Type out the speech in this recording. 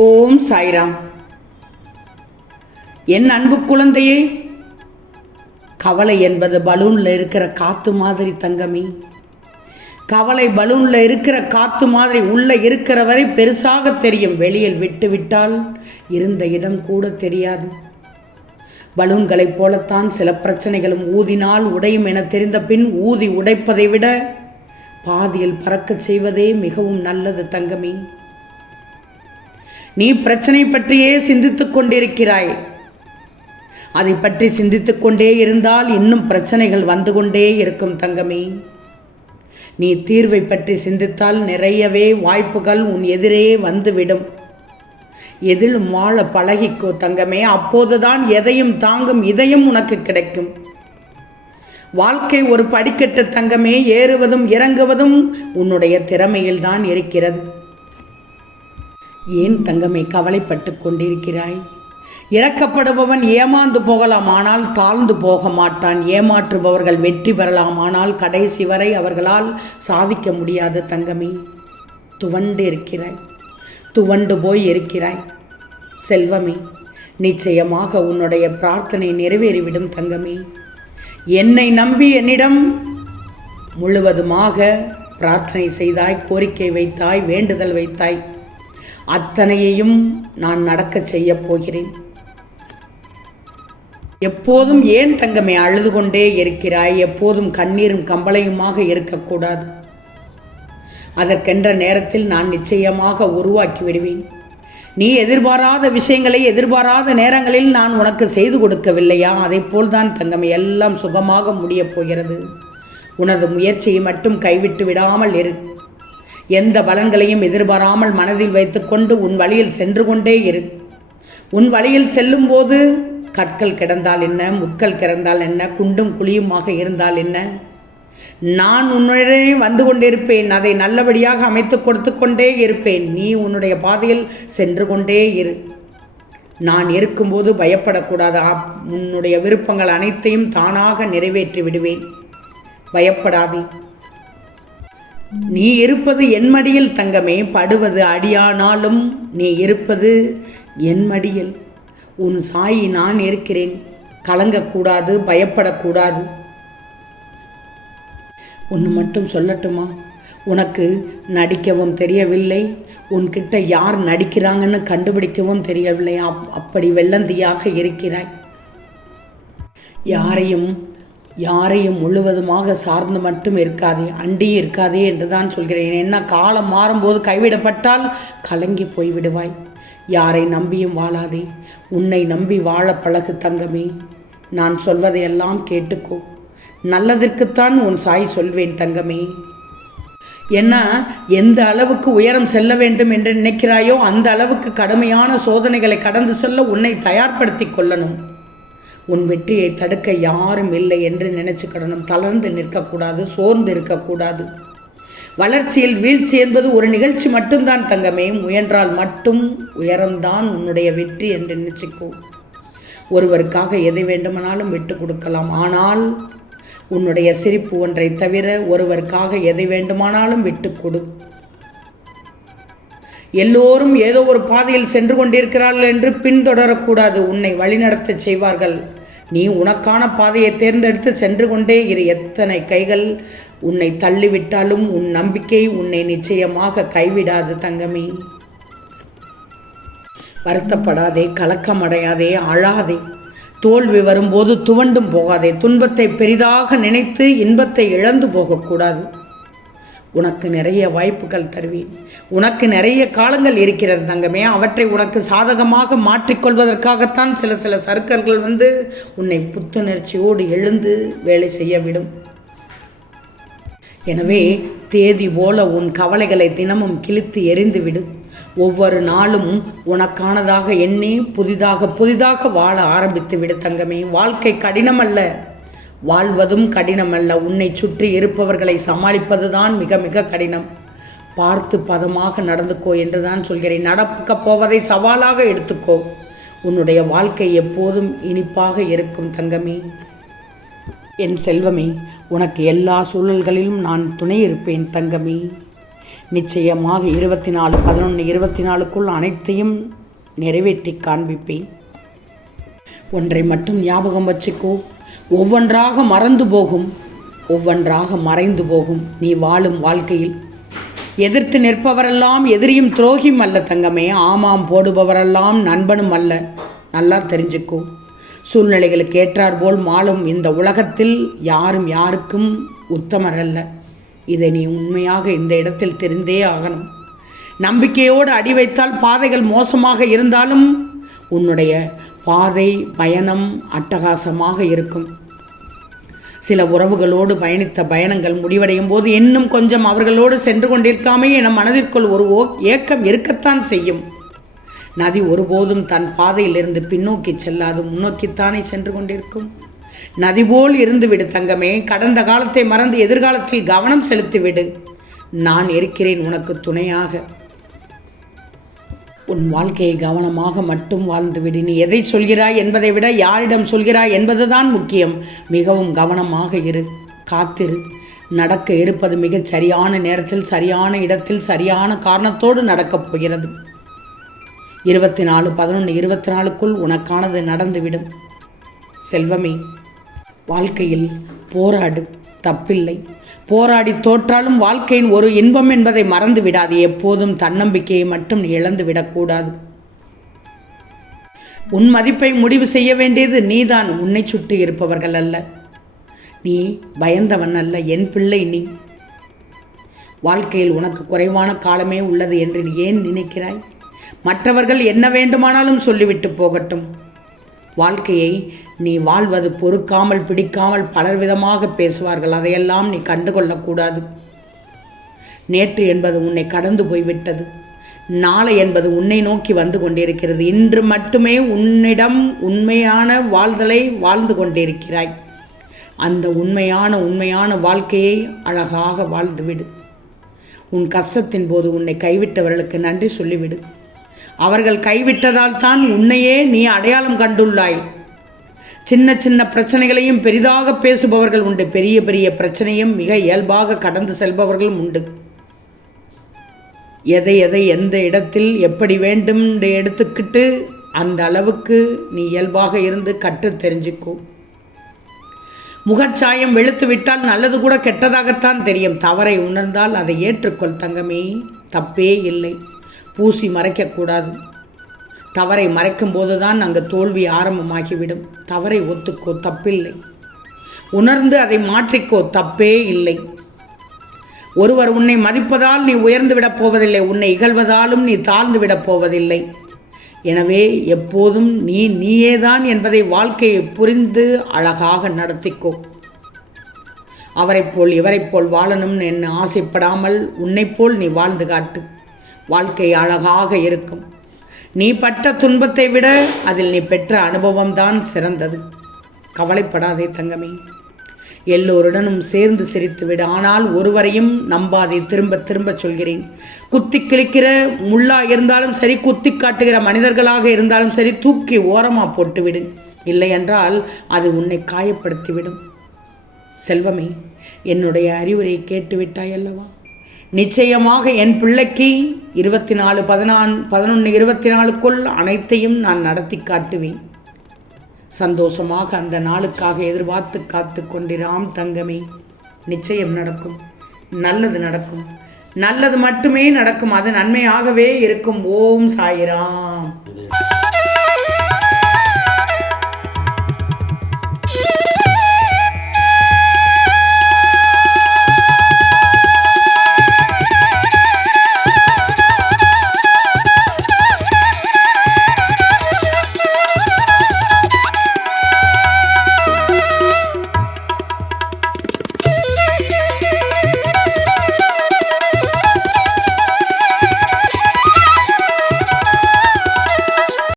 ஓம் சாய்ராம். என் அன்பு குழந்தையே கவலை என்பது பலூனில் இருக்கிற காற்று மாதிரி தங்கமி. கவலை பலூனில் இருக்கிற காற்று மாதிரி உள்ளே இருக்கிற வரை பெருசாக தெரியும். வெளியில் விட்டுவிட்டால் இருந்த இடம் கூட தெரியாது. பலூன்களைப் போலத்தான் சில பிரச்சனைகளும் ஊதினால் உடையும் என தெரிந்த பின் ஊதி உடைப்பதை விட பாதியில் பறக்கச் செய்வதே மிகவும் நல்லது தங்கமி. நீ பிரச்சனை பற்றியே சிந்தித்துக் கொண்டிருக்கிறாய். அதை பற்றி சிந்தித்துக் கொண்டே இருந்தால் இன்னும் பிரச்சனைகள் வந்து கொண்டே இருக்கும் தங்கமே. நீ தீர்வை பற்றி சிந்தித்தால் நிறையவே வாய்ப்புகள் உன் எதிரே வந்துவிடும். எதிலும் வாழ பழகிக்கோ தங்கமே அப்போதுதான் எதையும் தாங்கும் இதயம் உனக்கு கிடைக்கும். வாழ்க்கை ஒரு படிக்கட்டு தங்கமே ஏறுவதும் இறங்குவதும் உன்னுடைய திறமையில்தான் இருக்கிறது. ஏன் தங்கமே கவலைப்பட்டு கொண்டிருக்கிறாய்? இறக்கப்படுபவன் ஏமாந்து போகலாம் ஆனால் தாழ்ந்து போக மாட்டான். ஏமாற்றுபவர்கள் வெற்றி பெறலாம் ஆனால் கடைசி வரை அவர்களால் சாதிக்க முடியாத தங்கமே. துவண்டு இருக்கிறாய். துவண்டு போய் இருக்கிறாய். செல்வமே நிச்சயமாக உன்னுடைய பிரார்த்தனை நிறைவேறிவிடும் தங்கமே. என்னை நம்பி என்னிடம் முழுவதுமாக பிரார்த்தனை செய்தாய் கோரிக்கை வைத்தாய் வேண்டுதல் வைத்தாய். அத்தனையையும் நான் நடக்கச் செய்யப் போகிறேன். எப்போதும் ஏன் தங்கமே அழுது கொண்டே இருக்கிறாய்? எப்போதும் கண்ணீரும் கம்பளையுமாக இருக்கக்கூடாது. அதற்கென்ற நேரத்தில் நான் நிச்சயமாக உருவாக்கி விடுவேன். நீ எதிர்பாராத விஷயங்களை எதிர்பாராத நேரங்களில் நான் உனக்கு செய்து கொடுக்கவில்லையா? அதை போல்தான் தங்கமே எல்லாம் சுகமாக முடியப் போகிறது. உனது முயற்சியை மட்டும் கைவிட்டு விடாமல் இரு. எந்த பலன்களையும் எதிர்பாராமல் மனதில் வைத்துக்கொண்டு உன் வழியில் சென்று கொண்டே இரு. உன் வழியில் செல்லும்போது கற்கள் கிடந்தால் என்ன முட்கள் கிடந்தால் என்ன குண்டும் குழியுமாக இருந்தால் என்ன? நான் உன்னுடனே வந்து கொண்டிருப்பேன் அதை நல்லபடியாக அமைத்து கொடுத்து கொண்டே இருப்பேன். நீ உன்னுடைய பாதையில் சென்று கொண்டே இரு. நான் இருக்கும்போது பயப்படக்கூடாது. அப்- உன்னுடைய விருப்பங்கள் அனைத்தையும் தானாக நிறைவேற்றி விடுவேன். பயப்படாதே. நீ இருப்பது என் மடியில் தங்கமே படுவது அடியானாலும் நீ இருப்பது என் மடியில். உன் சாயி நான் இருக்கிறேன் கலங்கக்கூடாது பயப்படக்கூடாது. ஒன்று மட்டும் சொல்லட்டுமா? உனக்கு நடிக்கவும் தெரியவில்லை உன்கிட்ட யார் நடிக்கிறாங்கன்னு கண்டுபிடிக்கவும் தெரியவில்லை. அப் அப்படி வெள்ளந்தியாக இருக்கிறாய். யாரையும் யாரையும் முழுவதுமாக சார்ந்து மட்டும் இருக்காதே அண்டி இருக்காதே என்று தான் சொல்கிறேன். என்ன காலம் மாறும்போது கைவிடப்பட்டால் கலங்கி போய் விடுவாய் யாரை நம்பியும் வாழாதே உன்னை நம்பி வாழ பழகு தங்கமே. நான் சொல்வதையெல்லாம் கேட்டுக்கோ. நல்லதற்குத்தான் உன் சாய் சொல்வேன் தங்கமே. ஏன்னா எந்த அளவுக்கு உயரம் செல்ல வேண்டும் என்று நினைக்கிறாயோ அந்த அளவுக்கு கடுமையான சோதனைகளை கடந்து செல்ல உன்னை தயார்படுத்திக் கொள்ளணும். உன் வெற்றியை தடுக்க யாரும் இல்லை என்று நினைச்சுக்கிடணும் தளர்ந்து நிற்கக்கூடாது சோர்ந்து இருக்கக்கூடாது. வளர்ச்சியில் வீழ்ச்சி என்பது ஒரு நிகழ்ச்சி மட்டும்தான் தங்கமே. முயன்றால் மட்டும் உயரம்தான் உன்னுடைய வெற்றி என்று நினைச்சுக்கோ. ஒருவருக்காக எதை வேண்டுமானாலும் விட்டு கொடுக்கலாம். ஆனால் உன்னுடைய சிரிப்பு ஒன்றை தவிர ஒருவருக்காக எதை வேண்டுமானாலும் விட்டு கொடு. எல்லோரும் ஏதோ ஒரு பாதையில் சென்று கொண்டிருக்கிறார்கள் என்று பின்தொடரக்கூடாது. உன்னை வழிநடத்தச் செய்வார்கள். நீ உனக்கான பாதையை தேர்ந்தெடுத்து சென்று கொண்டே இரு. எத்தனை கைகள் உன்னை தள்ளிவிட்டாலும் உன் நம்பிக்கை உன்னை நிச்சயமாக கைவிடாது தங்கமே. வருத்தப்படாதே கலக்கமடையாதே அழாதே. தோல்வி வரும்போது துவண்டும் போகாதே. துன்பத்தை பெரிதாக நினைத்து இன்பத்தை இழந்து போகக்கூடாது. உனக்கு நிறைய வாய்ப்புகள் தருவேன். உனக்கு நிறைய காலங்கள் இருக்கிறது தங்கமே. அவற்றை உனக்கு சாதகமாக மாற்றிக்கொள்வதற்காகத்தான் சில சில சர்க்கர்கள் வந்து உன்னை புத்துணர்ச்சியோடு எழுந்து வேலை செய்ய விடும் எனவே தேதி போல உன் கவலைகளை தினமும் கிழித்து எறிந்து விடு ஒவ்வொரு நாளும் உனக்கானதாக எண்ணி புதிதாக புதிதாக வாழ ஆரம்பித்து விடு தங்கமே. வாழ்க்கை கடினம் அல்ல வாழ்வதும் கடினம் அல்ல உன்னை சுற்றி இருப்பவர்களை சமாளிப்பதுதான் மிக மிக கடினம். பார்த்து பதமாக நடந்துக்கோ என்று தான் சொல்கிறேன். நடக்கப் போவதை சவாலாக எடுத்துக்கோ. உன்னுடைய வாழ்க்கை எப்போதும் இனிப்பாக இருக்கும் தங்கமே. என் செல்வமே உனக்கு எல்லா சூழல்களிலும் நான் துணை இருப்பேன் தங்கமே. நிச்சயமாக இருபத்தி நாலு பதினொன்று இருபத்தி நாலுக்குள் அனைத்தையும் நிறைவேற்றி காண்பிப்பேன். ஒன்றை மட்டும் ஞாபகம் வச்சுக்கோ. ஒவ்வொன்றாக மறந்து போகும். ஒவ்வொன்றாக மறைந்து போகும். நீ வாழும் வாழ்க்கையில். எதிர்த்து நிற்பவரெல்லாம் எதிரியும் துரோகியும் அல்ல தங்கமே. ஆமாம் போடுபவரெல்லாம் நண்பனும் அல்ல. நல்லா தெரிஞ்சுக்கோ. சூழ்நிலைகளுக்கு ஏற்றாற்போல் மாளும் இந்த உலகத்தில் யாரும் யாருக்கும் உத்தமர் அல்ல இதை நீ உண்மையாக இந்த இடத்தில் தெரிந்தே ஆகணும். நம்பிக்கையோடு அடி வைத்தால் பாதைகள் மோசமாக இருந்தாலும் உன்னுடைய பாதை பயணம் அட்டகாசமாக இருக்கும். சில உறவுகளோடு பயணித்த பயணங்கள் முடிவடையும் போது இன்னும் கொஞ்சம் அவர்களோடு சென்று கொண்டிருக்காமே என மனதிற்குள் ஒரு ஓ ஏக்கம் இருக்கத்தான் செய்யும். நதி ஒருபோதும் தன் பாதையிலிருந்து பின்னோக்கி செல்லாது முன்னோக்கித்தானே சென்று கொண்டிருக்கும். நதி போல் இருந்துவிடு தங்கமே கடந்த காலத்தை மறந்து எதிர்காலத்தில் கவனம் செலுத்திவிடு. நான் இருக்கிறேன் உனக்கு துணையாக. உன் வாழ்க்கையை கவனமாக மட்டும் வாழ்ந்துவிடு நீ எதை சொல்கிறாய் என்பதை விட யாரிடம் சொல்கிறாய் என்பதுதான் முக்கியம். மிகவும் கவனமாக இரு. காத்திரு. நடக்க இருப்பது மிகச் சரியான நேரத்தில் சரியான இடத்தில் சரியான காரணத்தோடு நடக்கப் போகிறது. இருபத்தி நாலு பதினொன்று இருபத்தி நாலுக்குள் உனக்கானது நடந்துவிடும். செல்வமே வாழ்க்கையில் போராடு. தப்பில்லை. போராடி தோற்றாலும் வாழ்க்கையின் ஒரு இன்பம் என்பதை மறந்து விடாது. எப்போதும் தன்னம்பிக்கையை மட்டும் இழந்து விடக்கூடாது. உன் மதிப்பை முடிவு செய்ய வேண்டியது நீதான். உன்னை சுற்றி இருப்பவர்கள் அல்ல. நீ பயந்தவன் அல்ல. என் பிள்ளை நீ. வாழ்க்கையில் உனக்கு குறைவான காலமே உள்ளது என்று நீ ஏன் நினைக்கிறாய்? மற்றவர்கள் என்ன வேண்டுமானாலும் சொல்லிவிட்டு போகட்டும். வாழ்க்கையை நீ வாழ்வது பொறுக்காமல் பிடிக்காமல் பலர் விதமாக பேசுவார்கள். அதையெல்லாம் நீ கண்டுகொள்ளக்கூடாது. நேற்று என்பது உன்னை கடந்து போய்விட்டது. நாளை என்பது உன்னை நோக்கி வந்து கொண்டிருக்கிறது. இன்று மட்டுமே உன்னிடம் உண்மையான வாழ்தலை வாழ்ந்து கொண்டிருக்கிறாய். அந்த உண்மையான உண்மையான வாழ்க்கையை அழகாக வாழ்ந்துவிடு. உன் கஷ்டத்தின் போது உன்னை கைவிட்டவர்களுக்கு நன்றி சொல்லிவிடு. அவர்கள் கைவிட்டதால் தான் உன்னையே நீ அடையாளம் கண்டுள்ளாய். சின்ன சின்ன பிரச்சனைகளையும் பெரிதாக பேசுபவர்கள் உண்டு. பெரிய பெரிய பிரச்சனையும் மிக இயல்பாக கடந்து செல்பவர்களும் உண்டு. எதை எதை எந்த இடத்தில் எப்படி வேண்டும் என்று எடுத்துக்கிட்டு அந்த அளவுக்கு நீ இயல்பாக இருந்து கற்று தெரிஞ்சுக்கோ. முகச்சாயம் வெளுத்து விட்டால் நல்லது கூட கெட்டதாகத்தான் தெரியும். தவறை உணர்ந்தால் அதை ஏற்றுக்கொள் தங்கமே. தப்பே இல்லை. பூசி மறைக்கக்கூடாது. தவறை மறைக்கும் போதுதான் அங்கே தோல்வி ஆரம்பமாகிவிடும். தவறை ஒத்துக்கோ தப்பில்லை. உணர்ந்து அதை மாற்றிக்கோ தப்பே இல்லை. ஒருவர் உன்னை மதிப்பதால் நீ உயர்ந்து விடப் போவதில்லை. உன்னை இகழ்வதாலும் நீ தாழ்ந்து விடப் போவதில்லை. எனவே எப்போதும் நீ நீயேதான் என்பதை வாழ்க்கையை புரிந்து அழகாக நடத்திக்கோ. அவரைப் போல் இவரைப் போல் வாழணும் என்று ஆசைப்படாமல் உன்னைப் போல் நீ வாழ்ந்து காட்டு. வாழ்க்கை அழகாக இருக்கும். நீ பட்ட துன்பத்தை விட அதில் நீ பெற்ற அனுபவம்தான் சிறந்தது. கவலைப்படாதே தங்கமே. எல்லோருடனும் சேர்ந்து சிரித்துவிடு ஆனால் ஒருவரையும் நம்பாதே. திரும்ப திரும்ப சொல்கிறேன். குத்தி கிழிக்கிற முள்ளா இருந்தாலும் சரி குத்தி காட்டுகிற மனிதர்களாக இருந்தாலும் சரி தூக்கி ஓரமாக போட்டுவிடு இல்லையென்றால் அது உன்னை காயப்படுத்திவிடும் செல்வமே என்னுடைய அறிவுரை கேட்டுவிட்டாய் அல்லவா? நிச்சயமாக என் பிள்ளைக்கு இருபத்தி நாலு பதினான் பதினொன்று இருபத்தி நாலுக்குள் அனைத்தையும் நான் நடத்தி காட்டுவேன். சந்தோஷமாக அந்த நாளுக்காக எதிர்பார்த்து காத்து கொண்டிராம் தங்கமே. நிச்சயம் நடக்கும். நல்லது நடக்கும். நல்லது மட்டுமே நடக்கும். அது நன்மையாகவே இருக்கும். ஓம் சாயிராம்.